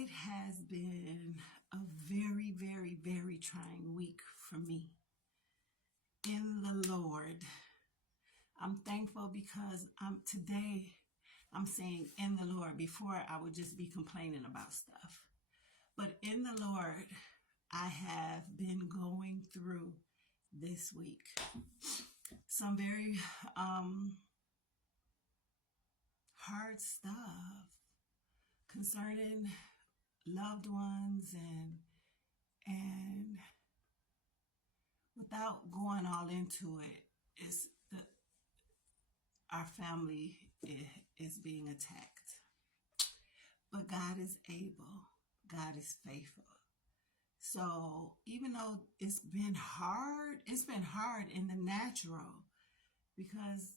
It has been a very, very, very trying week for me in the Lord. I'm thankful because I'm saying in the Lord. Before I would just be complaining about stuff. But in the Lord, I have been going through this week some very hard stuff concerning loved ones and without going all into it, it's the our family is being attacked. But God is able. God is faithful. So even though it's been hard in the natural because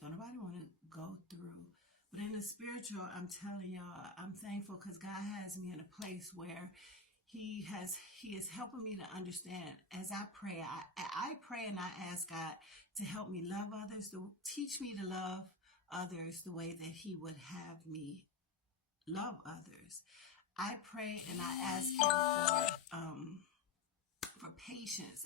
don't nobody want to go through. But in the spiritual, I'm telling y'all, I'm thankful because God has me in a place where he is helping me to understand as I pray. I pray and I ask God to help me love others, to teach me to love others the way that he would have me love others. I pray and I ask him for patience.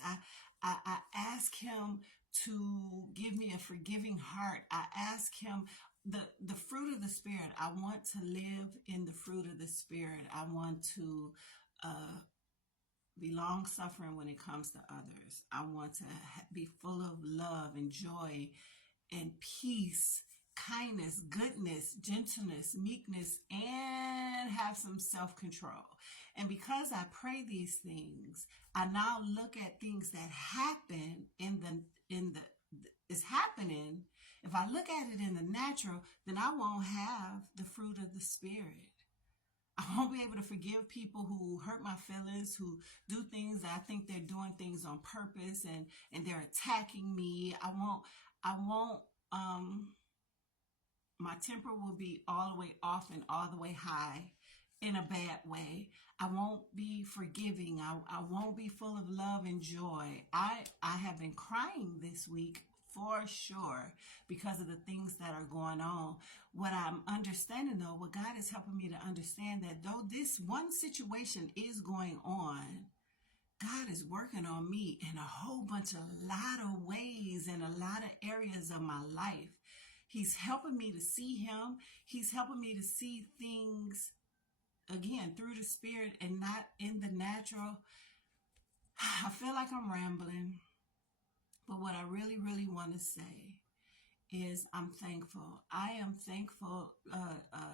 I ask him to give me a forgiving heart. I ask him the fruit of the spirit. I want to live in the fruit of the spirit. I want to be long suffering when it comes to others. I want to be full of love and joy and peace, kindness, goodness, gentleness, meekness, and have some self-control. And because I pray these things, I now look at things that happen is happening. If I look at it in the natural, then I won't have the fruit of the spirit. I won't be able to forgive people who hurt my feelings, who do things that I think they're doing things on purpose and they're attacking me. My temper will be all the way off and all the way high in a bad way. I won't be forgiving. I won't be full of love and joy. I have been crying this week for sure because of the things that are going on. What I'm understanding though, what God is helping me to understand that though this one situation is going on, God is working on me in a whole lot of ways in a lot of areas of my life. He's helping me to see him. He's helping me to see things again through the spirit and not in the natural. I feel like I'm rambling, but what I really, really want to say is I'm thankful. I am thankful.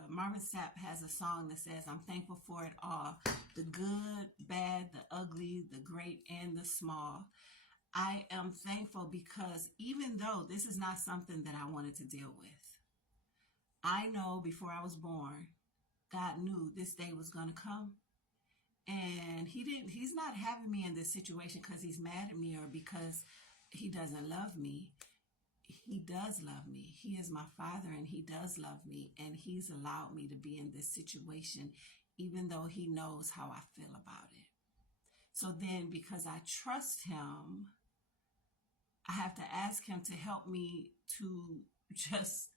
Marvin Sapp has a song that says, I'm thankful for it all. The good, bad, the ugly, the great, and the small. I am thankful because even though this is not something that I wanted to deal with, I know before I was born, God knew this day was going to come. And he's not having me in this situation because he's mad at me or because he doesn't love me. He does love me. He is my father and he does love me. And he's allowed me to be in this situation, even though he knows how I feel about it. So then because I trust him, I have to ask him to help me to just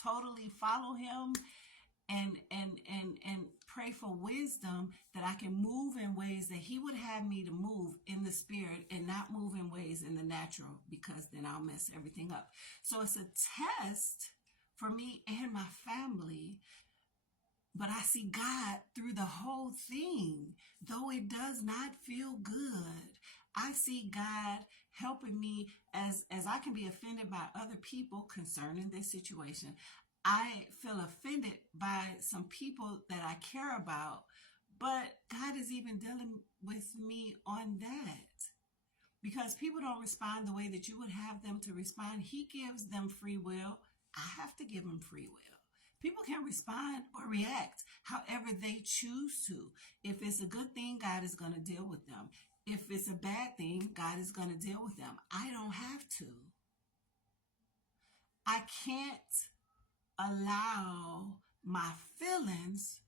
totally follow him and pray for wisdom that I can move in ways that he would have me to move in the spirit and not move in ways in the natural because then I'll mess everything up. So it's a test for me and my family, but I see God through the whole thing. Though it does not feel good, I see God helping me as I can be offended by other people concerning this situation. I feel offended by some people that I care about, but God is even dealing with me on that. Because people don't respond the way that you would have them to respond. He gives them free will. I have to give them free will. People can respond or react however they choose to. If it's a good thing, God is going to deal with them. If it's a bad thing, God is going to deal with them. I don't have to. I can't allow my feelings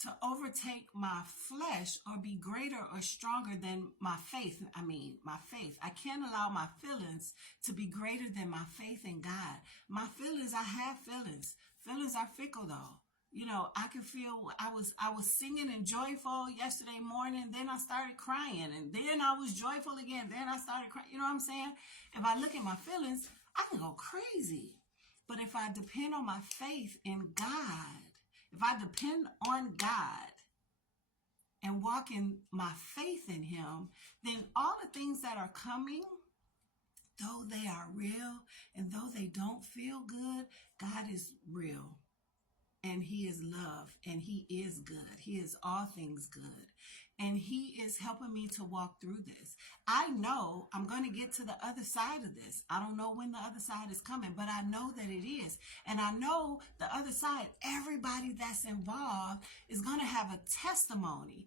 to overtake my flesh or be greater or stronger than my faith. My faith. I can't allow my feelings to be greater than my faith in God. My feelings, I have feelings. Feelings are fickle though. You know, I could feel I was singing and joyful yesterday morning, then I started crying, and then I was joyful again, then I started crying. You know what I'm saying? If I look at my feelings, I can go crazy. But if I depend on my faith in God, if I depend on God and walk in my faith in Him, then all the things that are coming, though they are real and though they don't feel good, God is real. And He is love, and He is good. He is all things good. And He is helping me to walk through this. I know I'm going to get to the other side of this. I don't know when the other side is coming, but I know that it is. And I know the other side, everybody that's involved is going to have a testimony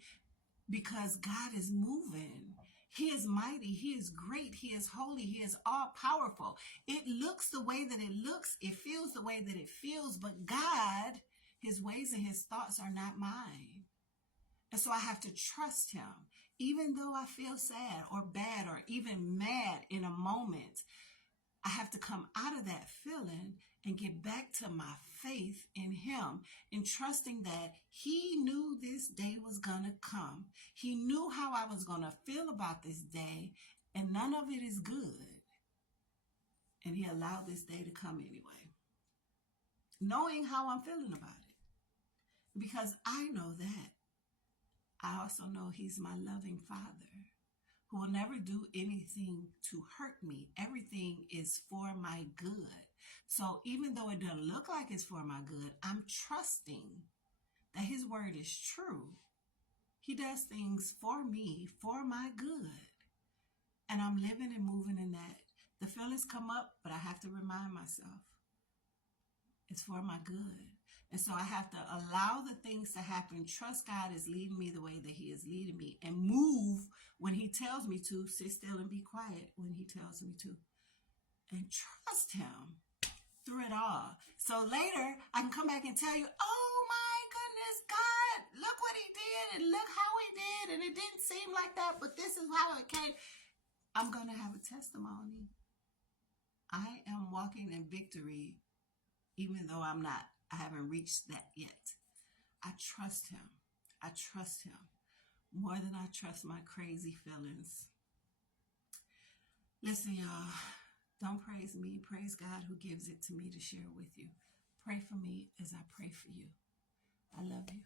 because God is moving. He is mighty. He is great. He is holy. He is all powerful. It looks the way that it looks. It feels the way that it feels. But God, His ways and His thoughts are not mine. And so I have to trust Him. Even though I feel sad or bad or even mad in a moment, I have to come out of that feeling and get back to my faith in Him and trusting that He knew this day was going to come. He knew how I was going to feel about this day, and none of it is good. And He allowed this day to come anyway, knowing how I'm feeling about it. Because I know that. I also know He's my loving Father who will never do anything to hurt me. Everything is for my good. So even though it doesn't look like it's for my good, I'm trusting that His word is true. He does things for me, for my good. And I'm living and moving in that. The feelings come up, but I have to remind myself it's for my good. And so I have to allow the things to happen. Trust God is leading me the way that He is leading me, and move when He tells me to. Sit still and be quiet when He tells me to. And trust Him through it all. So later I can come back and tell you, oh my goodness, God, look what He did and look how He did. And it didn't seem like that, but this is how it came. I'm going to have a testimony. I am walking in victory, even though I haven't reached that yet. I trust Him. I trust Him more than I trust my crazy feelings. Listen, y'all, don't praise me. Praise God who gives it to me to share with you. Pray for me as I pray for you. I love you.